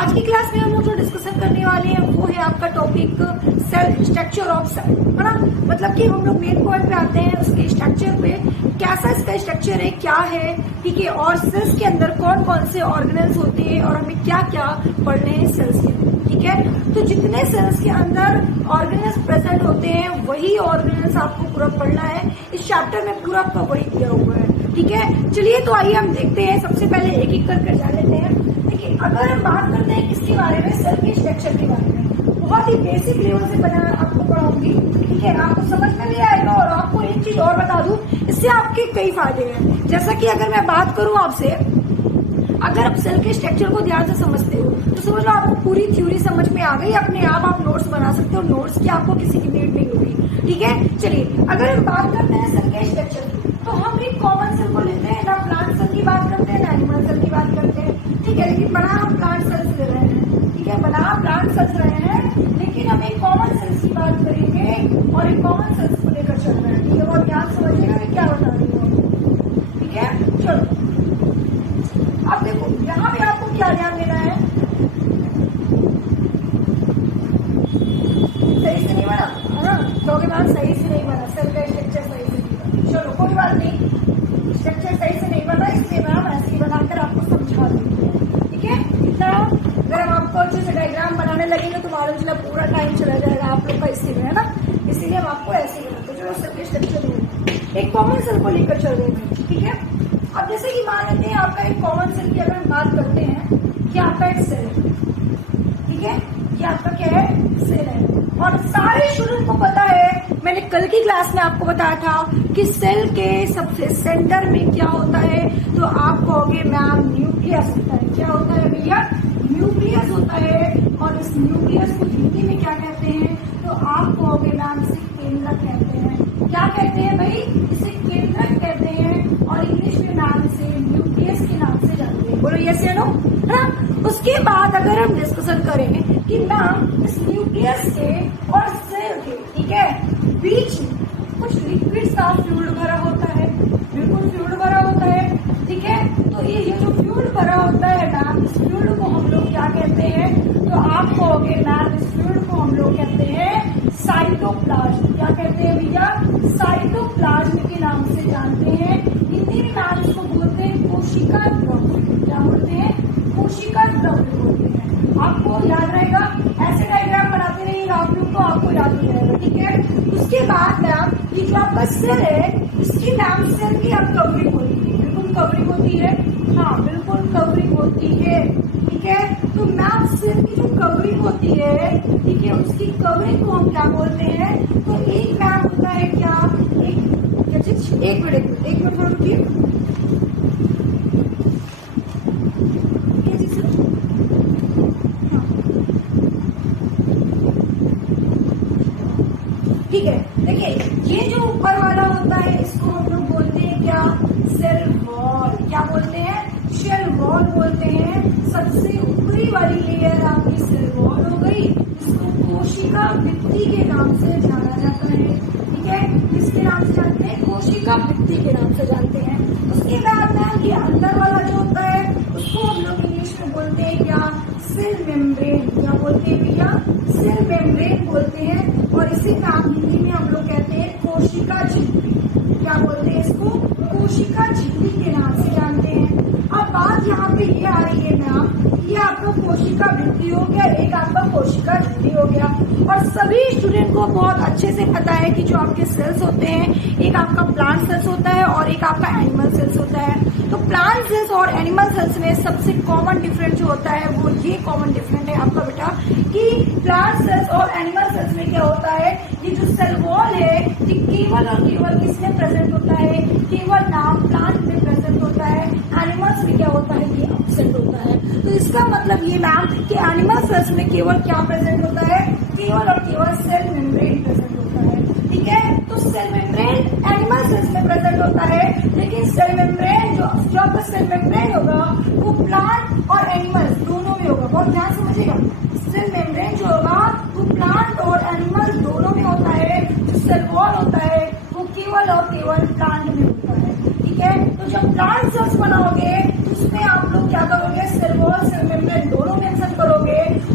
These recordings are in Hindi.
आज की क्लास में हम लोग जो डिस्कशन करने वाले हैं वो है आपका topic cell, structure of cell, है ना। मतलब कि हम लोग मेन पॉइंट पे आते हैं उसके स्ट्रक्चर पे, कैसा इसका स्ट्रक्चर है, क्या है, ठीक है, और सेल्स के अंदर कौन कौन से ऑर्गेनल्स होते हैं और हमें क्या क्या पढ़ने हैं सेल्स के, ठीक है। तो जितने सेल्स के अंदर ऑर्गेनल्स प्रेजेंट होते हैं वही ऑर्गेनल्स आपको पूरा पढ़ना है। इस चैप्टर में पूरा कवर किया हुआ है, ठीक है। चलिए तो आइए हम देखते हैं, सबसे पहले एक एक करके जा लेते हैं। देखिए अगर हम बात करते हैं किसके बारे में, सेल के स्ट्रक्चर के बारे में, बहुत ही बेसिक लेवल से बना आपको पढ़ाऊंगी, ठीक है। आपको समझ में नहीं आएगा और आपको एक चीज और बता दूं, इससे आपके कई फायदे हैं। जैसा कि अगर मैं बात करूं आपसे, अगर आप सेल के स्ट्रक्चर को ध्यान से समझते हो तो समझ लो आपको पूरी थ्योरी समझ में आ गई, अपने आप नोट्स बना सकते हो, नोट्स की आपको किसी की नीड नहीं होगी, ठीक है। चलिए अगर हम बात करते हैं सेल के स्ट्रक्चर की, तो हम एक कॉमन सेल को लेते हैं, ना प्लांट सेल की बात करते हैं ना एनिमल सेल की बात करते हैं, ठीक है। लेकिन बना हम प्लांट सेल्स ले रहे हैं, ठीक है, बना प्लांट सेल्स रहे हैं, लेकिन हम एक कॉमन सेल्स की बात करेंगे और एक कॉमन सेल्स को लेकर चल रहे हैं, ठीक है। बहुत ध्यान समझिएगा मैं क्या बता रही हूँ, ठीक है। चलो अब देखो यहाँ पे आपको क्या ध्यान देना है, सही से नहीं बना है ना, तो मैम सही से नहीं बना, सेल का स्ट्रक्चर सही से नहीं बना, चलो कोई बात नहीं, स्ट्रक्चर सही से नहीं बना इसलिए मैम ऐसे ही बनाकर आपको समझा दूंगी, ठीक है। इतना अगर हम आपको अच्छे से डायग्राम बनाने लगेंगे तो मालूम चला पूरा टाइम चला जाएगा आप लोग का इसी में, है ना। इसीलिए हम आपको ऐसे ही बनाते, चलो सेल के स्ट्रक्चर में एक कॉमन सेल को लेकर चल रहे हैं, ठीक है। अब जैसे कि मान लेते हैं आपका एक कॉमन सेल की अगर हम बात करते हैं कि आपका एक सेल है, ठीक है, ये आपका क्या है, सेल है। और सारे स्टूडेंट को पता है, मैंने कल की क्लास में आपको बताया था कि सेल के सबसे सेंटर में क्या होता है, तो आप कहोगे मैम न्यूक्लियस होता है। क्या होता है भैया, न्यूक्लियस होता है। और इस न्यूक्लियस को हिंदी में क्या कहते हैं, तो आप कहोगे मैम इसे केंद्रक कहते हैं। क्या कहते हैं भाई, इसे केंद्रक कहते हैं और इंग्लिश में मैम इसे न्यूक्लियस के नाम से जानते हैं। बोलो यस या नो, है ना। उसके बाद अगर हम डिस्कशन करें कि मैम इस न्यूक्लियस के और सेल के, ठीक है, बीच में कुछ लिक्विड सा फ्लूइड भरा होता है, बिल्कुल फ्लूइड भरा होता है, ठीक है। तो ये जो फ्लूइड भरा होता है मैम, इस फ्लूइड को हम लोग क्या कहते हैं, तो आप कहोगे मैम इस फ्लूइड को हम लोग कहते हैं साइटोप्लाज्म। क्या कहते हैं भैया, साइटोप्लाज्म के नाम से जानते हैं। हिंदी में मैम इसको बोलते हैं कोशिका द्रव्य। क्या बोलते हैं, कोशिका द्रव्य बोलते हैं। आपको याद रहेगा, ऐसे डायग्राम बनाते रहिएगा आप लोग तो आपको याद नहीं रहेगा, ठीक है। उसके बाद मैम ये जो आपका सेल है इसकी मैम सेल की अब कवरिंग होती है, बिल्कुल कवरिंग होती है, हाँ बिल्कुल कवरिंग होती है, ठीक है। तो मैम सेल की जो कवरिंग होती है, ठीक है, उसकी कवरिंग को हम क्या बोलते हैं, तो एक मैम होता है क्या, एक मिनट थोड़ा रुकिए, ठीक है। देखिए ये जो ऊपर वाला होता है इसको हम लोग बोलते हैं क्या, सेल वॉल। क्या बोलते हैं, सेल वॉल बोलते हैं। सबसे ऊपरी वाली लेयर आपकी सेल वॉल हो गई, इसको कोशिका भित्ति के नाम से जाना जाता है, ठीक है। किसके नाम से जानते हैं, कोशिका भित्ति के नाम से जानते हैं। उसके बाद में ये अंदर वाला जो होता है उसको हम लोग इंग्लिश में बोलते हैं क्या, सेल मेम्ब्रेन। क्या बोलते हैं भैया, सेल मेम्ब्रेन बोलते हैं। और इसी नाम हिंदी में हम लोग कहते हैं कोशिका झिल्ली। क्या बोलते हैं इसको, कोशिका झिल्ली के नाम से जानते हैं। अब बात यहाँ पे ये आ रही है मैम, ये आपका कोशिका भित्ति हो गया, एक आपका कोशिका झिल्ली हो गया। और सभी स्टूडेंट को बहुत अच्छे से पता है कि जो आपके सेल्स होते हैं, एक आपका प्लांट सेल्स होता है और एक आपका एनिमल सेल्स होता है। तो प्लांट सेल्स और एनिमल सेल्स में सबसे कॉमन डिफरेंस जो होता है वो ये कॉमन डिफरेंस है आपका बेटा, कि प्लांट सेल्स और एनिमल सेल्स में क्या होता है, ये जो सेल वॉल है ये केवल और केवल किसमें प्रेजेंट होता है, केवल नाम प्लांट में प्रेजेंट होता है। एनिमल्स में क्या होता है, ये एब्सेंट होता है। तो इसका मतलब ये मैम कि एनिमल सेल्स में केवल क्या प्रेजेंट होता है, केवल और केवल सेल मेम्ब्रेन प्रेजेंट होता है, ठीक है। तो सेल मेम्ब्रेन एनिमल सेल्स में प्रेजेंट होता है, लेकिन सेल मेम्ब्रेन जो आपका सेल मेम्ब्रेन होगा वो प्लांट और एनिमल्स दोनों में होगा। बहुत ध्यान समझिएगा, सेल मेम्ब्रेन जो होगा वो प्लांट और एनिमल दोनों में होता है। जो सेल वॉल होता है वो केवल और केवल प्लांट में होता है, ठीक है। तो जब प्लांट सेल्स बनाओगे तो उसमें आप लोग क्या करोगे, सेल वॉल सेल मेम्ब्रेन दोनों मेंशन करोगे।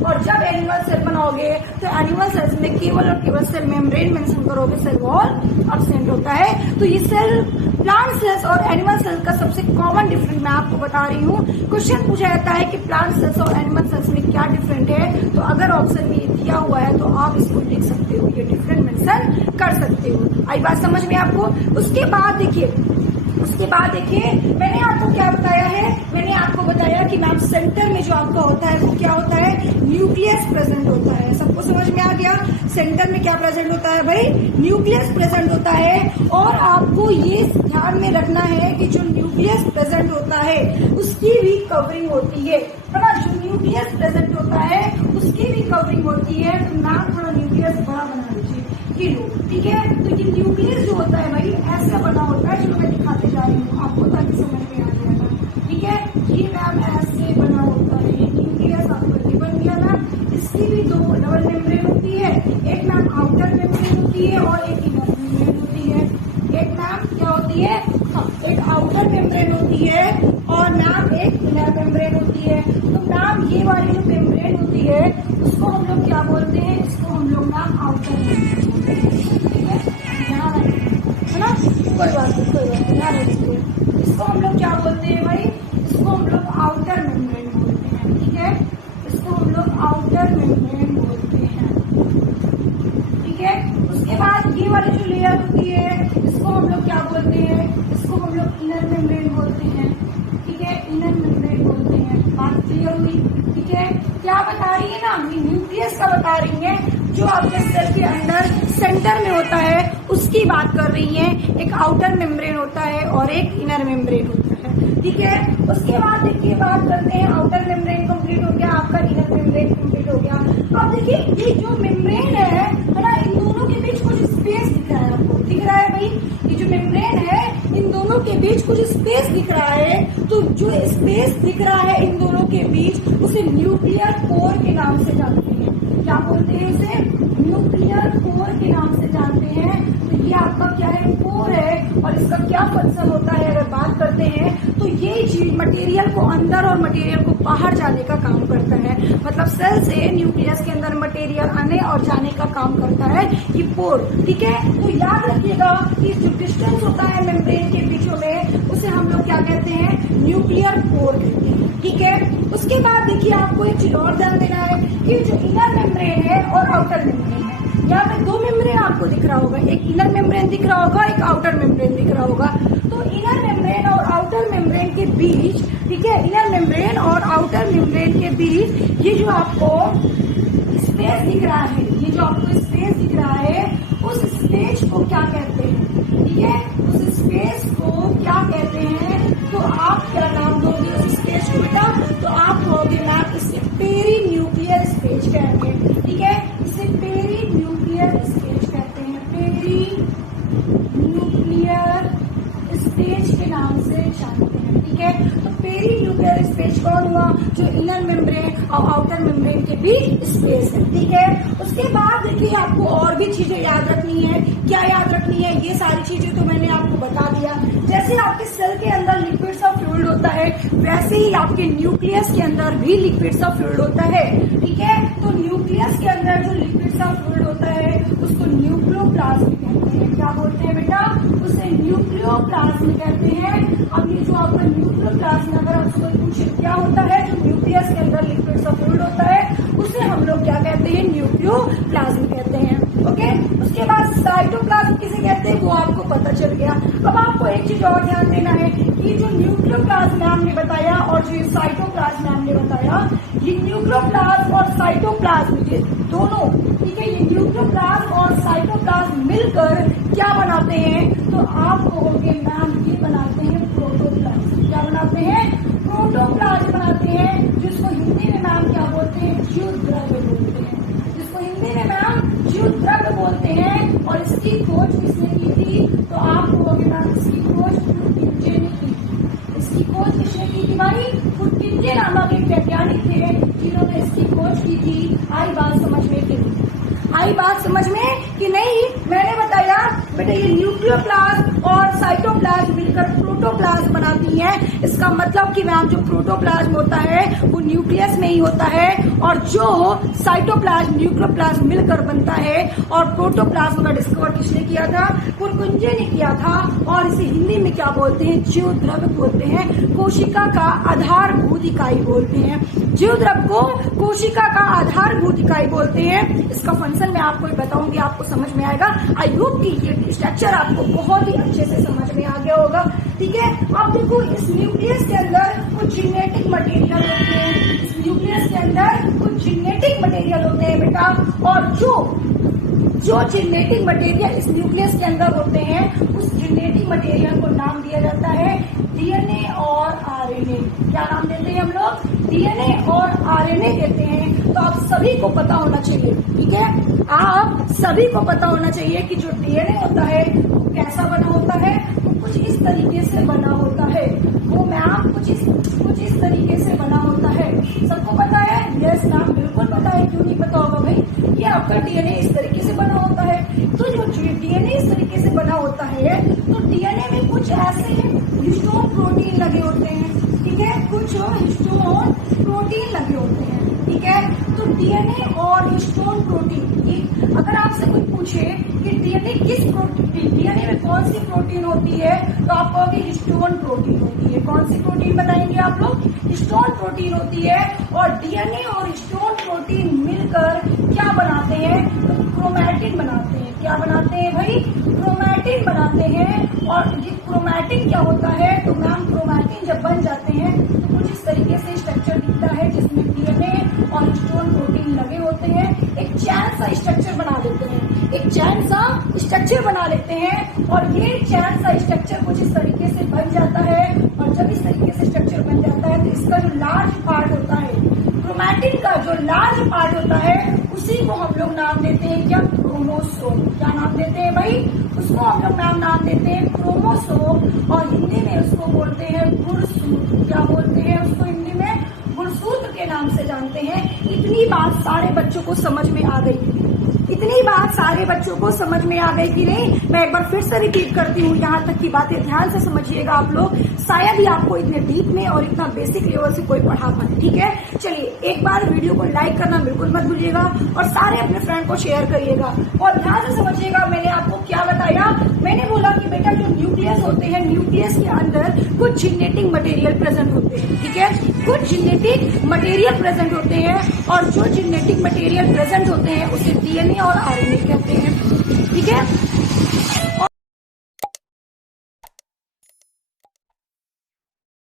और जब एनिमल सेल बनाओगे तो एनिमल सेल्स में केवल और केवल सेल मेम्ब्रेन मेंशन करोगे, सेल वॉल अब्सेंट होता है। तो ये सेल प्लांट सेल्स और एनिमल सेल्स का सबसे कॉमन डिफरेंस मैं आपको बता रही हूँ। क्वेश्चन पूछा जाता है कि प्लांट सेल्स और एनिमल सेल्स में क्या डिफरेंट है, तो अगर ऑप्शन में ये दिया हुआ है तो आप इसको लिख सकते हो, ये डिफरेंट मेंशन कर सकते हो। आई बात समझ में आपको। उसके बाद देखिए मैंने आपको क्या बताया है, मैंने आपको बताया कि मैम सेंटर में जो आपका होता है वो क्या होता है, न्यूक्लियस प्रेजेंट होता है। सबको समझ में आ गया, सेंटर में क्या प्रेजेंट होता है भाई, न्यूक्लियस प्रेजेंट होता है। और आपको ये ध्यान में रखना है कि जो न्यूक्लियस प्रेजेंट होता है उसकी भी कवरिंग होती है ना, जो न्यूक्लियस प्रेजेंट होता है उसकी भी कवरिंग होती है। तो मैम थोड़ा न्यूक्लियस बड़ा बना लीजिए किलो, ठीक है। तो ये न्यूक्लियस जो होता है भाई ऐसा बना होता है, जो मैं दिखाते जा रही हूँ आपको ताकि समझ में आ जाएगा, ठीक है। ये मैम ऐसे बना होता है, ये न्यूक्लियस आपको ये बन गया मैम। इसकी भी दो डबल मेम्ब्रेन होती है, एक मैम आउटर मेम्ब्रेन होती है और एक इनर मेम्ब्रेन होती है। एक मैम क्या होती है, एक आउटर मेम्ब्रेन होती है और मैम एक इनर मेम्ब्रेन होती है। तो मैम ये वाली जो मेम्ब्रेन होती है उसको हम लोग क्या बोलते हैं, इसको हम लोग मैम आउटर मेम्ब्रेन बोलते हैं, ठीक है। है ना, कोई बात नहीं, इसको हम लोग क्या बोलते हैं भाई, इसको हम लोग आउटर मेम्ब्रेन बोलते हैं, ठीक है। इसको हम लोग आउटर मेम्ब्रेन बोलते हैं, ठीक है। उसके बाद ये वाली जो लेयर होती है इसको हम लोग क्या बोलते हैं, इसको हम लोग इनर मेम्ब्रेन बोलते हैं, ठीक है, इनर मेम्ब्रेन बोलते हैं। बात क्लियर हुई, ठीक है। क्या बता रही है ना, न्यूक्लियस का बता रही है, जो आपके सेल के अंदर सेंटर में होता है उसकी बात कर रही है। एक आउटर मेम्ब्रेन होता है और एक इनर मेम्ब्रेन होता है, ठीक है। उसके बाद देखिए बात करते हैं, आउटर मेम्ब्रेन कंप्लीट हो गया आपका, इनर मेम्ब्रेन कंप्लीट हो गया। अब देखिए ये जो मेम्ब्रेन है ना, इन दोनों के बीच कुछ स्पेस दिख रहा है, आपको दिख रहा है भाई, ये जो मेम्ब्रेन है इन दोनों के बीच कुछ स्पेस दिख रहा है। तो जो स्पेस दिख रहा है इन दोनों के बीच उसे न्यूक्लियर कोर के नाम से जानते हैं। क्या बोलते हैं इसे, न्यूक्लियर कोर के नाम से जानते हैं। तो ये आपका क्या है, कोर है। और इसका क्या फंक्शन होता है अगर बात करते हैं तो ये चीज मटेरियल को अंदर और मटेरियल को बाहर जाने का काम करता है। मतलब सेल से न्यूक्लियस के अंदर मटेरियल आने और जाने का काम करता है ये पोर, ठीक है। तो याद रखिएगा कि जो डिस्टेंस होता है मेम्ब्रेन के बीचों में उसे हम लोग क्या कहते हैं, न्यूक्लियर कोर कहते हैं, ठीक है। उसके बाद देखिए आपको एक चीज और ध्यान देना है कि जो इनर मेम्ब्रेन है और आउटर मेम्ब्रेन है, यहाँ पे दो मेम्ब्रेन आपको दिख रहा होगा, एक इनर मेम्ब्रेन दिख रहा होगा, एक आउटर मेम्ब्रेन दिख रहा होगा। तो इनर मेम्ब्रेन और आउटर मेम्ब्रेन के बीच, ठीक है, इनर मेम्ब्रेन और आउटर मेम्ब्रेन के बीच ये जो आपको स्पेस दिख रहा है, ये जो आपको स्पेस दिख रहा है उस स्पेस को क्या कहते हैं, ठीक है, उस स्पेस को क्या कहते हैं। तो आप क्या नाम दोगे उस स्पेस को बेटा, तो आप कहोगे मैम इसे पेरी न्यूक्लियर स्पेस कहते हैं, ठीक है। इसे पेरी न्यूक्लियर स्पेस कहते हैं, पेरी न्यूक्लियर स्पेस के नाम से जानते हैं, ठीक है। तो पेरी न्यूक्लियर स्पेस कौन हुआ, जो इनर मेम्ब्रेन और आउटर मेम्ब्रेन के बीच स्पेस है, ठीक है। उसके बाद देखिए आपको और भी चीजें याद रखनी है। क्या याद रखनी है, ये सारी चीजें तो मैंने आपको बता दिया। जैसे आपके सेल के अंदर लिक्विड्स ऑफ फ्लूइड होता है वैसे ही आपके न्यूक्लियस के अंदर भी लिक्विड्स ऑफ फ्लूइड होता है, ठीक है। तो न्यूक्लियस के अंदर जो लिक्विड्स ऑफ फ्लूइड होता है उसको न्यूक्लियोप्लाज्म कहते हैं। क्या बोलते हैं बेटा, उसे न्यूक्लियोप्लाज्म कहते हैं। अब ये जो आपका न्यूक्लियोप्लाज्म अगर आपसे कोई पूछे क्या होता है, जो न्यूक्लियस के अंदर लिक्विड्स ऑफ फ्लूइड होता है उसे हम लोग क्या कहते हैं, न्यूक्लियोप्लाज्म कहते हैं, ओके। उसके बाद साइटोप्लाज्म किसे कहते हैं वो आपको पता चल गया। अब आपको एक चीज और ध्यान देना है कि जो न्यूक्लियोप्लाज्म मैम ने बताया और जो साइटोप्लाज्म मैम ने बताया, ये न्यूक्लियोप्लाज्म और साइटोप्लाज्म ये दोनों, ठीक है, ये न्यूक्लियोप्लाज्म और साइटोप्लाज्म मिलकर क्या बनाते हैं, तो आप कहोगे मैम ये बनाते हैं प्रोटोप्लाज्म। क्या बनाते हैं, प्रोटोप्लाज्म बनाते हैं, जिसको हिंदी में मैम क्या बोलते हैं, ज्योद्रव्य बोलते हैं, जिसको हिंदी में मैम ज्योद्रव्य बोलते हैं। और इसकी खोज किसने की थी, तो आप कहोगे मैम इसकी खोज फुटकिंजे ने की। इसकी खोज किसने की थी भाई, फुटकिंजे नामक एक वैज्ञानिक थे जिन्होंने इसकी खोज की थी। आई बात समझ में कि नहीं, आई बात समझ में कि नहीं। मैंने बताया बेटा ये न्यूक्लियोप्लाज्म और साइटो साइटोप्लाज्म मिलकर प्रोटोप्लाज्म बनाती हैं। इसका मतलब कि मैम जो प्रोटोप्लाज्म होता है वो न्यूक्लियस में ही होता है, और जो साइटोप्लाज्म न्यूक्लियोप्लाज्म मिलकर बनता है। और प्रोटोप्लाज्म का डिस्कवर किसने किया था? पुरकुंजे ने किया था। और इसे हिंदी में क्या बोलते हैं? जीवद्रव्य बोलते हैं, कोशिका का आधारभूत इकाई बोलते हैं। जीवद्रव्य को कोशिका का आधारभूत इकाई बोलते हैं। इसका फंक्शन मैं आपको बताऊंगी, आपको समझ में आएगा। आई होप कि ये स्ट्रक्चर आपको बहुत ही अच्छे से समझ में आ गया होगा। ठीक है, अब देखो इस न्यूक्लियस के अंदर कुछ जेनेटिक मटेरियल होते हैं। इस न्यूक्लियस के अंदर कुछ जेनेटिक मटेरियल होते हैं बेटा, और जो जेनेटिक मटेरियल इस न्यूक्लियस के अंदर होते हैं उस जेनेटिक मटेरियल को नाम दिया जाता है डीएनए और आरएनए। क्या नाम देते हैं हम लोग? डीएनए और आरएनए देते हैं। तो आप सभी को पता होना चाहिए, ठीक है, आप सभी को पता होना चाहिए कि जो डीएनए होता है वो कैसा बना होता है? वो कुछ इस तरीके से बना होता है। वो मैम कुछ इस तरीके से बना होता है। सबको पता है? यस मैम, बिल्कुल पता है, क्यों नहीं पता होगा भाई? ये आपका डीएनए इस तरीके से बना होता है। तो जो डीएनए इस तरीके से बना होता है, तो डीएनए में कुछ ऐसे हिस्टोन प्रोटीन लगे होते हैं, ठीक है, कुछ हिस्टोन प्रोटीन लगे होते हैं, ठीक है। तो डीएनए और हिस्टोन प्रोटीन, अगर आपसे कोई पूछे कि डीएनए में कौन सी प्रोटीन होती है, तो आप कहोगे हिस्टोन प्रोटीन होती है। कौन सी प्रोटीन बताएंगे आप लोग? हिस्टोन प्रोटीन होती है। और डीएनए और हिस्टोन प्रोटीन मिलकर क्या बनाते हैं? तो क्रोमैटिन बनाते हैं। क्या बनाते हैं भाई? क्रोमैटिन बनाते हैं। और ये क्रोमैटिन क्या होता है? तो मैम क्रोमैटिन जब बन जाते हैं तो कुछ इस तरीके से स्ट्रक्चर दिखता है, जिसमें डीएनए और हिस्टोन प्रोटीन लगे होते हैं। एक चैन सा स्ट्रक्चर बना देते हैं, एक चैन सा स्ट्रक्चर बना लेते हैं। और ये चैन सा स्ट्रक्चर कुछ इस तरीके से बन जाता है। और जब इस तरीके से स्ट्रक्चर बन जाता है तो इसका जो लार्ज पार्ट होता है, क्रोमैटिन का जो लार्ज पार्ट होता है, उसी को हम लोग नाम देते हैं क्या? क्रोमोसोम। क्या नाम देते हैं भाई? उसको हम लोग नाम देते हैं क्रोमोसोम। और हिंदी में उसको बोलते हैं गुणसूत्र। क्या बोलते हैं उसको हिंदी में? गुणसूत्र के नाम से जानते हैं। इतनी बात सारे बच्चों को समझ में आ गई? इतनी बात सारे बच्चों को समझ में आ गई कि नहीं? मैं एक बार फिर से रिपीट करती हूँ, यहाँ तक की बातें ध्यान से समझिएगा आप लोग। शायद ही आपको इतने डीप में और इतना बेसिक लेवल से कोई पढ़ा पाए, ठीक है। चलिए, एक बार वीडियो को लाइक करना बिल्कुल मत भूलिएगा और सारे अपने फ्रेंड को शेयर करिएगा। और ध्यान से समझिएगा, मैंने आपको क्या बताया? मैंने बोला कि बेटा जो न्यूक्लियस होते हैं, न्यूक्लियस के अंदर कुछ जेनेटिक मटेरियल प्रेजेंट होते हैं, ठीक है, कुछ जेनेटिक मटेरियल प्रेजेंट होते हैं। और जो जेनेटिक मटेरियल प्रेजेंट होते हैं उसे डीएनए और आरएनए कहते हैं, ठीक है।